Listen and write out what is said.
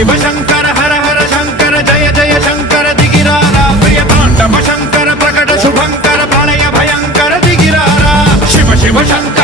शिव शंकर हर हर शंकर जय जय शंकर दिगिरारा प्रिय तांडव शंकर प्रकट शुभंकर प्रलय भयंकर दिगिरारा शिव शिव शंकर